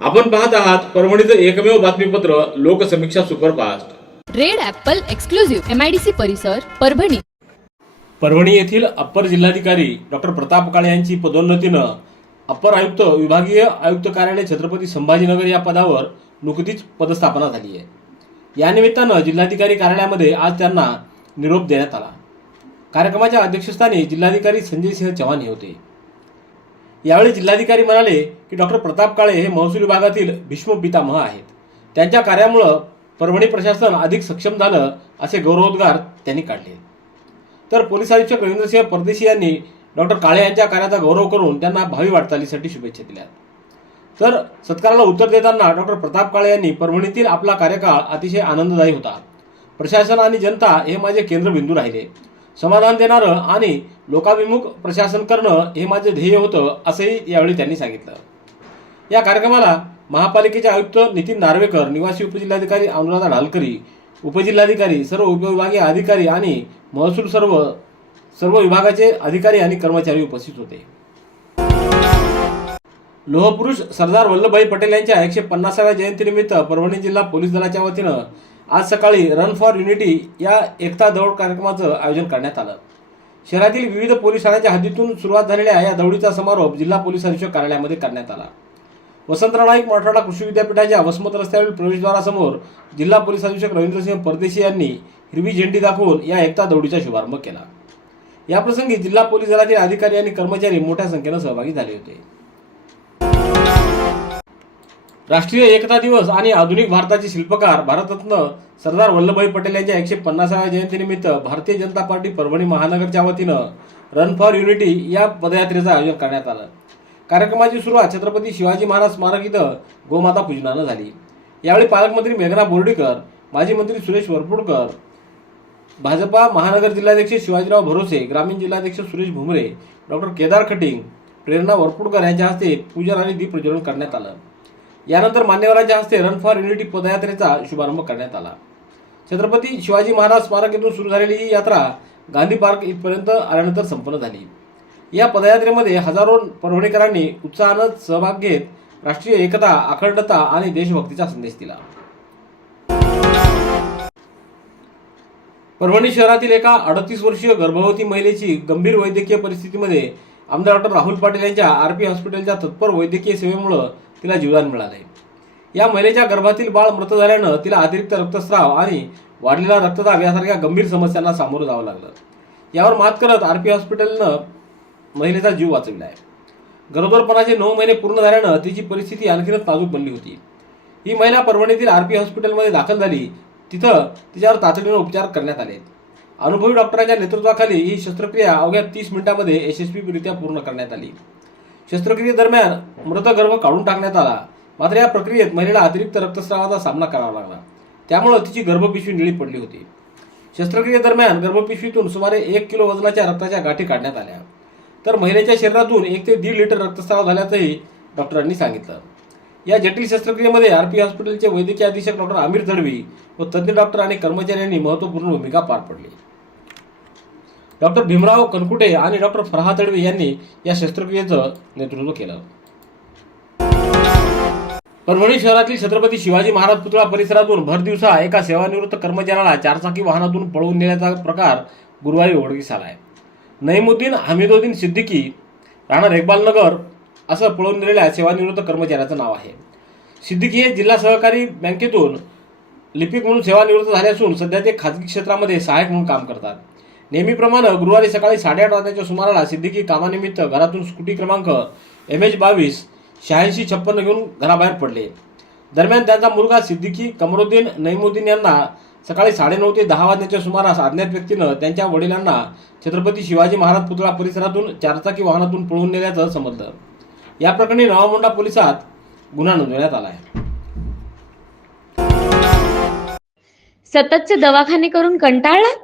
आपण पाहत आहात परभणीचं एकमेव बातमीपत्र Loksamiksha superfast. Red apple exclusive MIDC परिसर परभणी. परभणी येथील अप्पर जिल्हाधिकारी डॉक्टर प्रताप काळे यांची पदोन्नतीनं अप्पर आयुक्त विभागीय आयुक्त कार्यालय छत्रपती संभाजीनगर या पदावर नुकतीच पदस्थापना झाली आहे. या निमित्तानं जिल्हाधिकारी कार्यालयामध्ये आज त्यांना निरोप देण्यात आला. कार्यक्रमाच्या अध्यक्षस्थानी जिल्हाधिकारी संजय सिंह चव्हाण हे होते. यावेळी जिल्हाधिकारी म्हणाले की डॉक्टर प्रताप काळे हे महसूल विभागातील भीष्म पितामह आहेत. त्यांच्या कार्यामुळं परभणी प्रशासन अधिक सक्षम झालं असे गौरवोद्गार त्यांनी काढले. तर पोलीस आयुक्त रवींद्रसिंह परदेशी यांनी डॉक्टर काळे यांच्या कार्याचा गौरव करून त्यांना भावी वाटचालीसाठी शुभेच्छा दिल्या. तर सत्काराला उत्तर देताना डॉक्टर प्रताप काळे यांनी परभणीतील आपला कार्यकाळ अतिशय आनंददायी होता. प्रशासन आणि जनता हे माझे केंद्रबिंदू राहिले. समाधान देणारं आणि लोकाभिमुख प्रशासन करणं हे माझं ध्येय होतं असंही यावेळी त्यांनी सांगितलं. या कार्यक्रमाला महापालिकेचे आयुक्त नितीन नार्वेकर निवासी उपजिल्हाधिकारी अनुराधा ढालकरी उपजिल्हाधिकारी सर्व उपविभागीय अधिकारी आणि महसूल सर्व सर्व विभागाचे अधिकारी आणि कर्मचारी उपस्थित होते. लोहपुरुष सरदार वल्लभभाई पटेल यांच्या एकशे पन्नासाव्या जयंतीनिमित्त परभणी जिल्हा पोलीस दलाच्या वतीनं आज सकाळी रन फॉर युनिटी या एकता दौड कार्यक्रमाचं आयोजन करण्यात आलं. शहरातील विविध पोलीस ठाण्याच्या हद्दीतून सुरुवात झालेल्या या दौडीचा समारोप जिल्हा पोलीस अधीक्षक कार्यालयामध्ये करण्यात आला. वसंतराव नाईक मराठवाडा कृषी विद्यापीठाच्या वसमत रस्त्यावरील प्रवेशद्वारासमोर जिल्हा पोलीस अधीक्षक रवींद्रसिंह परदेशी यांनी हिरवी झेंडी दाखवून या एकता दौडीचा शुभारंभ केला. याप्रसंगी जिल्हा पोलीस दलातील अधिकारी आणि कर्मचारी मोठ्या संख्येनं सहभागी झाले होते. राष्ट्रीय एकता दिवस आणि आधुनिक भारताचे शिल्पकार भारतरत्न सरदार वल्लभभाई पटेल यांच्या एकशे पन्नासाव्या जयंतीनिमित्त भारतीय जनता पार्टी परभणी महानगरच्या वतीनं रन फॉर युनिटी या पदयात्रेचं आयोजन करण्यात आलं. कार्यक्रमाची सुरुवात छत्रपती शिवाजी महाराज स्मारक इथं गोमाता पूजनानं झाली. यावेळी पालकमंत्री मेघना बोर्डीकर माजी मंत्री सुरेश वरपुडकर भाजपा महानगर जिल्हाध्यक्ष शिवाजीराव भरोसे ग्रामीण जिल्हाध्यक्ष सुरेश भुमरे डॉक्टर केदार खटिंग प्रेरणा वरपुडकर यांच्या हस्ते पूजन आणि दीप प्रज्वलन करण्यात आलं. यानंतर मान्यवरांच्या हस्ते रन फॉर युनिटी पदयात्रेचा शुभारंभ करण्यात आला. छत्रपती शिवाजी महाराज स्मारक येथून सुरू झालेली ही यात्रा गांधी पार्क इथपर्यंत आल्यानंतर संपन्न झाली. या पदयात्रेमध्ये हजारो परभणीकरांनी उत्साहानं सहभाग घेत राष्ट्रीय एकता अखंडता आणि देशभक्तीचा संदेश दिला. परभणी शहरातील एका अडतीस वर्षीय गर्भवती महिलेची गंभीर वैद्यकीय परिस्थितीमध्ये आमदार डॉक्टर राहुल पाटील यांच्या आरपी हॉस्पिटलच्या तत्पर वैद्यकीय सेवेमुळं तिला जीवदान मिळाले या महिलेच्या गर्भातील बाळ मृत झाल्यानं तिला अतिरिक्त रक्तस्राव आणि वाढलेला रक्तदाब यासारख्या गंभीर समस्यांना सामोरं जावं लागलं. यावर मात करत आर पी हॉस्पिटलनं महिलेचा जीव वाचविला आहे. गरोदरपणाचे नऊ महिने पूर्ण झाल्यानं तिची परिस्थिती आणखीनच नाजूक बनली होती. ही महिला परभणीतील आर पी हॉस्पिटलमध्ये दाखल झाली. तिथं तिच्यावर तातडीनं उपचार करण्यात आले. अनुभवी डॉक्टरांच्या नेतृत्वाखाली ही शस्त्रक्रिया अवघ्या तीस मिनिटांमध्ये यशस्वीरित्या पूर्ण करण्यात आली. शस्त्रक्रियेदरम्यान मृत गर्भ काढून टाकण्यात आला. मात्र या प्रक्रियेत महिलेला अतिरिक्त रक्तस्रावाचा सामना करावा लागला. त्यामुळे तिची गर्भपिशवी निळी पडली होती. शस्त्रक्रियेदरम्यान गर्भपिशवीतून सुमारे एक किलो वजनाच्या रक्ताच्या गाठी काढण्यात आल्या. तर महिलेच्या शरीरातून एक ते दीड लिटर रक्तस्राव झाल्याचंही डॉक्टरांनी सांगितलं. या जटिल शस्त्रक्रियेमध्ये आरपी हॉस्पिटलचे वैद्यकीय अधीक्षक डॉक्टर आमिर धडवी व तज्ज्ञ डॉक्टर आणि कर्मचाऱ्यांनी महत्त्वपूर्ण भूमिका पार पडली. डॉक्टर भीमराव कनकुटे आणि डॉक्टर फरहा तडवी यांनी या शस्त्रक्रियेचं नेतृत्व केलं. परभणी शहरातील छत्रपती शिवाजी महाराज पुतळा परिसरातून भर दिवसा एका सेवानिवृत्त कर्मचाऱ्याला चारचाकी वाहनातून पळवून नेल्याचा प्रकार गुरुवारी उघडकीस आला आहे नईमुद्दीन हमीदुद्दीन सिद्दीकी राणा इक्बाल नगर असं पळवून नेलेल्या सेवानिवृत्त कर्मचाऱ्याचं नाव आहे. सिद्दीकी हे जिल्हा सहकारी बँकेतून लिपिक म्हणून सेवानिवृत्त झाले असून सध्या ते खाजगी क्षेत्रामध्ये सहाय्यक म्हणून काम करतात. नेहमीप्रमाणे गुरुवारी सकाळी साडेआठ वाजण्याच्या सुमाराला सिद्दीकी कामानिमित्त घरातून स्कूटी क्रमांक एम एच बावीस शहाऐंशी छप्पन्न घेऊन घराबाहेर पडले. दरम्यान त्यांचा मुलगा सिद्दीकी कमरुद्दीन नईमुद्दीन यांना सकाळी साडेनऊ ते दहा वाजण्याच्या सुमारास अज्ञात व्यक्तीनं त्यांच्या वडिलांना छत्रपती शिवाजी महाराज पुतळा परिसरातून चारचाकी वाहनातून पळवून नेल्याचं समजलं. या प्रकरणी नवामुंडा पोलिसात गुन्हा नोंदवण्यात आला आहे. सततचे दवाखाने करून कंटाळलात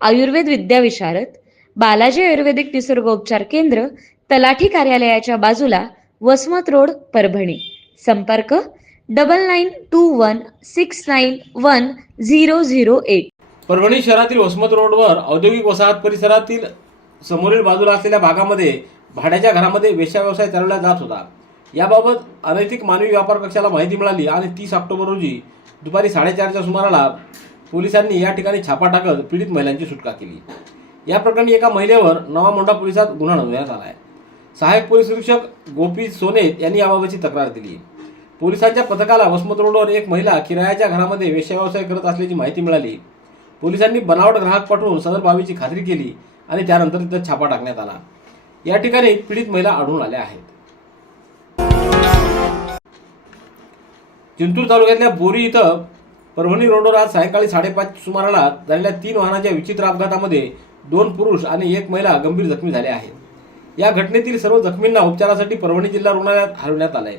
आयुर्वेद विद्याविशारद बालाजी आयुर्वेदिक निसर्गोपचार केंद्र तलाठी कार्यालयाच्या बाजूला वसमत रोड परभणी. संपर्क double nine two one six nine one zero zero eight Parbhani शहरातील वसमत रोडवर औद्योगिक वसाहत परिसरातील समोरील बाजूला असलेल्या भागामध्ये भाड्याच्या घरामध्ये वेश्या व्यवसाय चालवला जात होता. याबाबत अनैतिक मानवी व्यापार कक्षाला माहिती मिळाली आणि तीस ऑक्टोबर रोजी दुपारी साडेचारच्या सुमाराला पोलिसांनी या ठिकाणी छापा टाकत पीडित महिलांची सुटका केली. या प्रकरणी एका महिलेवर नवा मोंढा पोलिसात गुन्हा नोंदवण्यात आला आहे सहाय्यक पोलीस निरीक्षक गोपी सोनेत यांनी याबाबतची तक्रार दिली. पोलिसांच्या पथकाला वसमत रोडवर एक महिला किरायाच्या घरामध्ये वेश्या व्यवसाय करत असल्याची माहिती मिळाली. पोलिसांनी बनावट ग्राहक पाठवून सदर बाबीची खात्री केली आणि त्यानंतर तिथं छापा टाकण्यात आला. या ठिकाणी पीडित महिला आढळून आल्या आहेत. जिंतूर तालुक्यातल्या बोरी इथं परभणी रोडवर आज सायंकाळी साडेपाच सुमाराला झालेल्या तीन वाहनाच्या विचित्र अपघातामध्ये दोन पुरुष आणि एक महिला गंभीर जखमी झाल्या आहेत. या घटनेतील सर्व जखमींना उपचारासाठी परभणी जिल्हा रुग्णालयात हलवण्यात आहे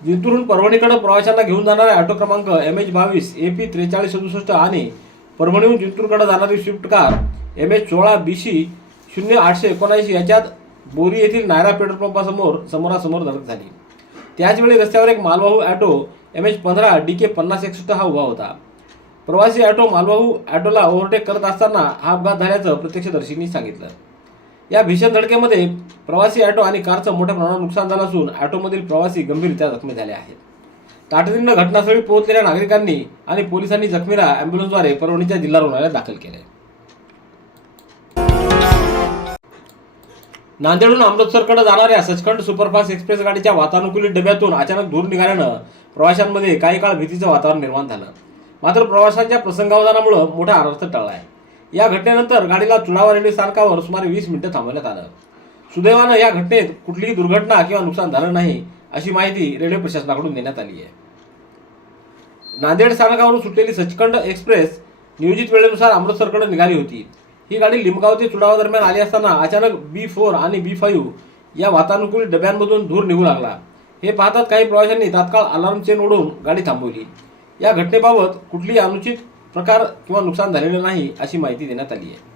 जिंतूरहून परभणीकडे प्रवाशांना घेऊन जाणाऱ्या ऑटो क्रमांक एम एच बावीस ए पी त्रेचाळीस सदुसष्ट आणि परभणीहून जिंतूरकडे जाणारी स्विफ्ट कार एम एच सोळा बी सी शून्य आठशे एकोणऐंशी याच्यात बोरी येथील नायरा पेट्रोल पंपासमोर समोरासमोर धडक झाली. त्याचवेळी रस्त्यावर एक मालवाहू ॲटो एम एच पंधरा डी के पन्नास एकसष्ट हा उभा होता. प्रवासी ऑटो मालवाहू ॲटोला ओव्हरटेक करत असताना हा अपघात झाल्याचं प्रत्यक्षदर्शींनी सांगितलं. या भीषण धडकेमध्ये प्रवासी ॲटो आणि कारचं मोठ्या प्रमाणात नुकसान झालं असून ॲटोमधील प्रवासी गंभीररित्या जखमी झाले आहेत. तातडीनं घटनास्थळी पोहोचलेल्या नागरिकांनी आणि पोलिसांनी जखमीला अँब्युलन्सद्वारे परभणीच्या जिल्हा रुग्णालयात दाखल केले नांदेडहून अमृतसरकडे जाणाऱ्या सचखंड सुपरफास्ट एक्सप्रेस गाडीच्या वातानुकूलित डब्यातून अचानक धूर निघाल्यानं प्रवाशांमध्ये काही काळ भीतीचं वातावरण निर्माण झालं. मात्र प्रवाशांच्या प्रसंगावधानामुळे मोठा अनर्थ आहे या घटनेनंतर गाडीला चुडावा रेल्वे स्थानकावर सुमारे वीस मिनिटं थांबवण्यात आलं. सुदैवानं या घटनेत कुठलीही दुर्घटना किंवा नुकसान झालं नाही अशी माहिती रेल्वे प्रशासनाकडून देण्यात आली आहे. नांदेड स्थानकावरून सुटलेली सचखंड एक्सप्रेस नियोजित वेळेनुसार अमृतसरकडे निघाली होती. ही गाडी लिमगाव ते चुडावा दरम्यान आली असताना अचानक बी फोर आणि बी फाईव्ह या वातानुकूल डब्यांमधून धूर निघू लागला. हे पाहतात काही प्रवाशांनी तात्काळ अलार्म चेन ओढून गाडी थांबवली. या घटनेबाबत कुठलीही अनुचित प्रकार किंवा नुकसान झालेलं नाही अशी माहिती देण्यात आली आहे.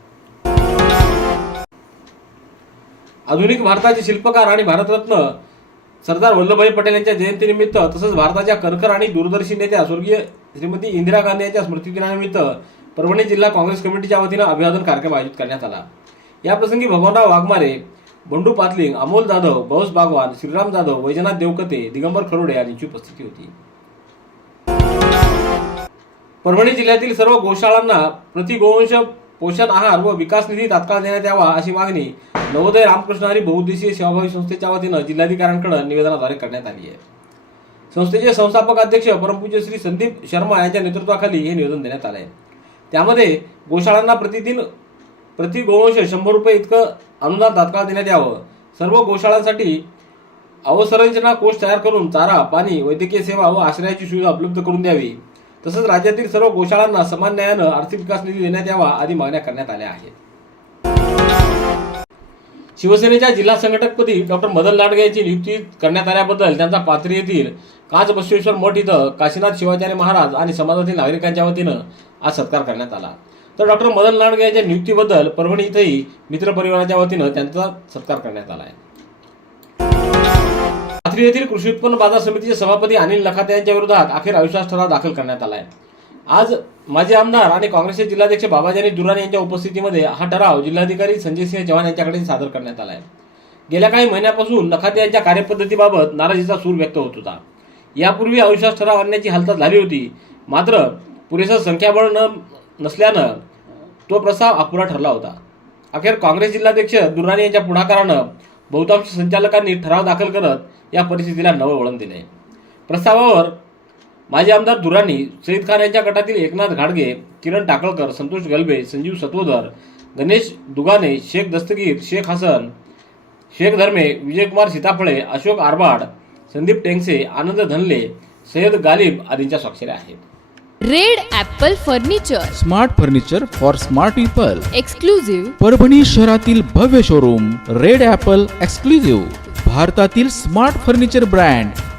आधुनिक भारताचे शिल्पकार आणि भारतरत्न सरदार वल्लभभाई पटेल यांच्या जयंतीनिमित्त तसंच भारताच्या कर्कर आणि दूरदर्शी नेत्या स्वर्गीय श्रीमती इंदिरा गांधी यांच्या स्मृतिदिनानिमित्त परभणी जिल्हा काँग्रेस कमिटीच्या वतीनं अभिवादन कार्यक्रम आयोजित करण्यात आला. याप्रसंगी भगवानराव वाघमारे बंडू पातलिंग अमोल जाधव गौस बागवान श्रीराम जाधव वैजनाथ देवकते दिगंबर खरोडे यांची उपस्थिती होती. परभणी जिल्ह्यातील सर्व गोशाळांना प्रति गोवंश पोषण आहार व विकास निधी तात्काळ देण्यात यावा अशी मागणी नवोदय रामकृष्ण हरी बहुउद्देशीय सेवाभावी संस्थेच्या वतीनं जिल्हाधिकाऱ्यांकडे निवेदनाद्वारे करण्यात आली आहे. संस्थेचे संस्थापक अध्यक्ष परमपूज्य श्री संदीप शर्मा यांच्या नेतृत्वाखाली हे निवेदन देण्यात आलं आहे त्यामध्ये गोशाळांना प्रतिदिन प्रति गोवंश शंभर रुपये इतकं अनुदान तात्काळ देण्यात यावं. सर्व गोशाळांसाठी अवसंरचना कोष तयार करून चारा पाणी वैद्यकीय सेवा व आश्रयाची सुविधा उपलब्ध करून द्यावी. तसंच राज्यातील सर्व गोशाळांना समान न्यायानं आर्थिक विकास निधी देण्यात यावा आदी मागण्या करण्यात आल्या आहेत. शिवसेनेच्या जिल्हा संघटकपदी डॉक्टर मदन लाडगे यांची नियुक्ती करण्यात आल्याबद्दल त्यांचा पाथरी येथील काच बसवेश्वर मठ इथं काशीनाथ शिवाचार्य महाराज आणि समाजातील नागरिकांच्या वतीनं आज सत्कार करण्यात आला. तर डॉक्टर मदन लांडगे यांच्या नियुक्तीबद्दल परभणी इथंही मित्रपरिवाराच्या वतीनं त्यांचा सत्कार करण्यात आला आहे. पाथरी येथील कृषी उत्पन्न बाजार समितीचे सभापती अनिल लखाते यांच्या विरोधात अखेर अविश्वास ठराव दाखल करण्यात आला आहे. आज माजी आमदार आणि काँग्रेसचे जिल्हाध्यक्ष बाबाजानी दुराणे यांच्या उपस्थितीमध्ये हा ठराव जिल्हाधिकारी संजय सिंह चव्हाण यांच्याकडे सादर करण्यात आला आहे. गेल्या काही महिन्यापासून लखाते यांच्या कार्यपद्धतीबाबत नाराजीचा सूर व्यक्त होत होता. यापूर्वी अविश्वास ठराव आणण्याची हालचाल झाली होती. मात्र पुरेसं संख्याबळ न नसल्यानं तो प्रस्ताव अपुरा ठरला होता. अखेर काँग्रेस जिल्हाध्यक्ष दुर्राणी यांच्या पुढाकारानं बहुतांश संचालकांनी ठराव दाखल करत या परिस्थितीला नवं वळण दिले. प्रस्तावावर माजी आमदार दुराणी सईद खान यांच्या गटातील एकनाथ घाडगे किरण टाकळकर संतोष गलबे संजीव सत्वधर गणेश दुगाने शेख दस्तगीर शेख हसन शेख धर्मे विजयकुमार सीताफळे अशोक आरबाड संदीप टेंगसे आनंद धनले सय्यद गालिब आदींच्या स्वाक्षऱ्या आहेत. Red apple furniture. Smart furniture for smart people. Exclusive Parbhani शहरातील भव्य शोरूम रेड ॲपल एक्सक्लुझिव्ह. भारतातील smart furniture brand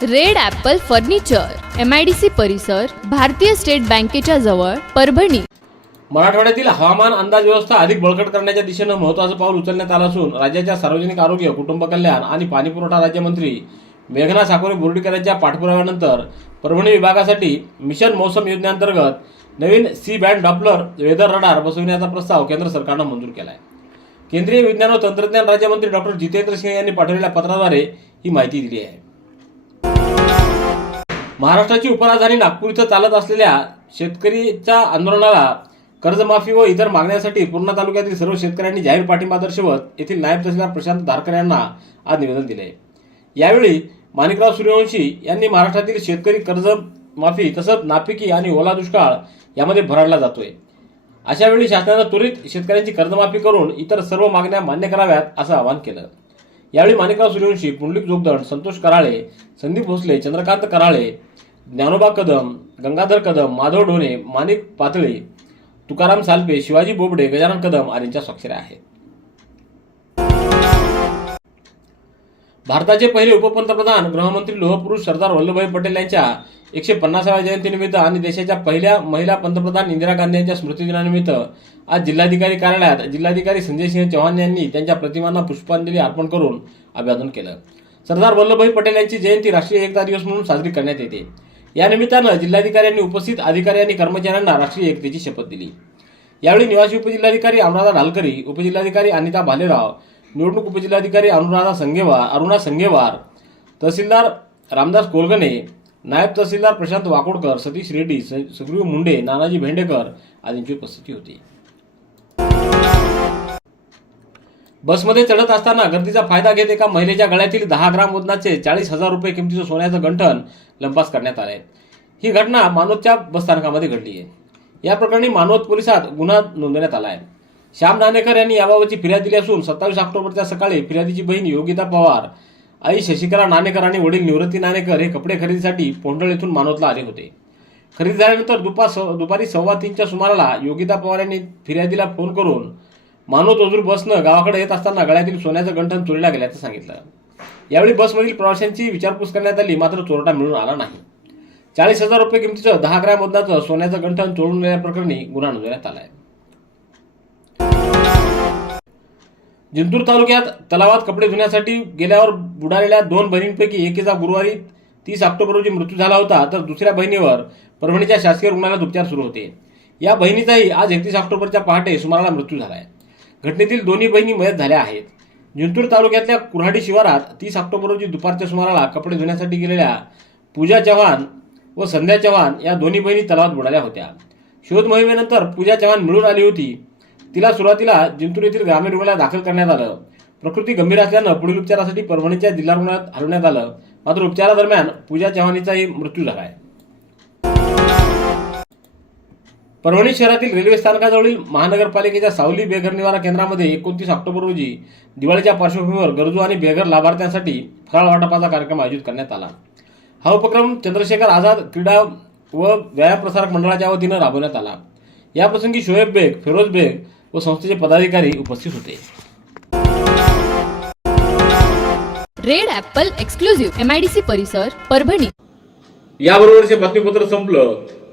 Red apple furniture M I D C परिसर भारतीय स्टेट बँकेच्या जवळ परभणी. मराठवाड्यातील हवामान अंदाज व्यवस्था अधिक बळकट करण्याच्या दिशेनं महत्वाचं पाऊल उचलण्यात आलं असून राज्याच्या सार्वजनिक आरोग्य कुटुंब कल्याण आणि पाणीपुरवठा राज्यमंत्री मेघना साकोरे बोर्डीकर यांच्या पाठपुराव्यानंतर परभणी विभागासाठी मिशन मौसम योजनेअंतर्गत नवीन C band Doppler weather radar बसविण्याचा प्रस्ताव केंद्र सरकारनं मंजूर केला आहे केंद्रीय विज्ञान व तंत्रज्ञान राज्यमंत्री डॉक्टर जितेंद्र सिंह यांनी पाठवलेल्या पत्राद्वारे ही माहिती दिली आहे. महाराष्ट्राची उपराजधानी नागपूर इथं चालत असलेल्या शेतकरीच्या आंदोलनाला कर्जमाफी व इतर मागण्यांसाठी पूर्णा तालुक्यातील सर्व शेतकऱ्यांनी जाहीर पाठिंबा दर्शवत येथील नायब तहसीलदार प्रशांत धारकर यांना आज निवेदन दिले. यावेळी माणिकराव सूर्यवंशी यांनी महाराष्ट्रातील शेतकरी कर्जमाफी तसंच नापिकी आणि ओला दुष्काळ यामध्ये भराडला जातोय. अशा वेळी शासनानं त्वरित शेतकऱ्यांची कर्जमाफी करून इतर सर्व मागण्या मान्य कराव्यात असं आवाहन केलं. यावेळी माणिकराव सूर्यवंशी पुंडलिक जोगदंड संतोष कराळे संदीप भोसले चंद्रकांत कराळे ज्ञानोबा कदम गंगाधर कदम माधव ढोणे माणिक पातळे तुकाराम सालपे शिवाजी बोबडे गजानन कदम आदींच्या स्वाक्षऱ्या आहेत. भारताचे पहिले उपपंतप्रधान गृहमंत्री लोहपुरुष सरदार वल्लभभाई पटेल यांच्या एकशे पन्नासाव्या जयंतीनिमित्त आणि देशाच्या पहिल्या महिला पंतप्रधान इंदिरा गांधी यांच्या स्मृतिदिनानिमित्त आज जिल्हाधिकारी कार्यालयात जिल्हाधिकारी संजय सिंह चौहान यांनी त्यांच्या प्रतिमांना पुष्पांजली अर्पण करून अभिवादन केलं. सरदार वल्लभभाई पटेल यांची जयंती राष्ट्रीय एकता दिवस म्हणून साजरी करण्यात येते. या निमित्तानं जिल्हाधिकाऱ्यांनी उपस्थित अधिकारी आणि कर्मचाऱ्यांना राष्ट्रीय एकतेची शपथ दिली. यावेळी निवासी उपजिल्हाधिकारी अनुराधा ढालकरी उपजिल्हाधिकारी अनिता भालेराव निवडणूक उपजिल्हाधिकारी अनुराधा संगेवार अरुणा संगेवार तहसीलदार रामदास कोलगणे नायब तहसीलदार प्रशांत वाकोडकर सतीश रेड्डी सुग्रीव मुंडे नानाजी भेंडेकर आदींची उपस्थिती होती. बसमध्ये चढत असताना गर्दीचा फायदा घेत एका महिलेच्या गळ्यातील दहा ग्राम वजनाचे चाळीस हजार रुपये किमतीचं सोन्याचं गंठन लंपास करण्यात आले. ही घटना मानोदच्या बसस्थानकामध्ये घडली आहे. या प्रकरणी मानवत पोलिसात गुन्हा नोंदवण्यात आला आहे. श्याम नाणेकर यांनी याबाबतची फिर्याद दिली असून सत्तावीस ऑक्टोबरच्या सकाळी फिर्यादीची बहीण योगिता पवार आई शशिकला नाणेकर आणि वडील निवृत्ती नाणेकर हे कपडे खरेदीसाठी पोंडळ येथून मानवतला आले होते. खरेदी झाल्यानंतर दुपार स दुपारी सव्वा तीनच्या सुमाराला योगिता पवार यांनी फिर्यादीला फोन करून मानोद वजूर बसनं गावाकडे येत असताना गळ्यातील सोन्याचं गंठन चोरीला गेल्याचं सांगितलं. यावेळी बसमधील प्रवाशांची विचारपूस करण्यात आली मात्र चोरटा मिळून आला नाही. चाळीस हजार रुपये किमतीचं दहा ग्रॅम वजनाचं सोन्याचं गंठन चोरून नेल्याप्रकरणी गुन्हा नोंदवण्यात आला आहे जिंतूर तालुक्यात तलावात कपडे धुण्यासाठी गेल्यावर बुडालेल्या दोन बहिणींपैकी एकीचा गुरुवारी तीस ऑक्टोबर रोजी मृत्यू झाला होता तर दुसऱ्या बहिणीवर परभणीच्या शासकीय रुग्णालयात उपचार सुरू होते. या बहिणीचाही आज एकतीस ऑक्टोबरच्या पहाटे सुमाराला मृत्यू झाला आहे घटनेतील दोन्ही बहिणी मयत झाल्या आहेत. जिंतूर तालुक्यातल्या कुऱ्हाडी शिवारात तीस ऑक्टोबर रोजी दुपारच्या सुमाराला कपडे धुण्यासाठी गेलेल्या पूजा चव्हाण व संध्या चव्हाण या दोन्ही बहिणी तलावात बुडाल्या होत्या. शोध मोहिमेनंतर पूजा चव्हाण मिळून आली होती. तिला सुरुवातीला जिंतूर येथील ग्रामीण रुग्णालयात दाखल करण्यात आलं. प्रकृती गंभीर असल्यानं पुढील उपचारासाठी परभणीच्या जिल्हा रुग्णालयात हलवण्यात आलं. मात्र उपचारादरम्यान पूजा चव्हाणीचाही मृत्यू झाला आहे परभणी शहरातील रेल्वे स्थानकाजवळील महानगरपालिकेच्या सावली बेघर निवारा केंद्रामध्ये एकोणतीस ऑक्टोबर रोजी दिवाळीच्या पार्श्वभूमीवर गरजू आणि बेघर लाभार्थ्यांसाठी फराळ वाटपाचा कार्यक्रम आयोजित करण्यात आला. हा उपक्रम चंद्रशेखर आझाद क्रीडा व व्यायाम प्रसारक मंडळाच्या वतीनं राबवण्यात आला. याप्रसंगी शोएब बेग फिरोज बेग व संस्थेचे पदाधिकारी उपस्थित होते. रेड ॲपल एक्सक्लुझिव्ह एमआयडीसी परिसर परभणी. याबरोबरचे बातमीपत्र संपलं.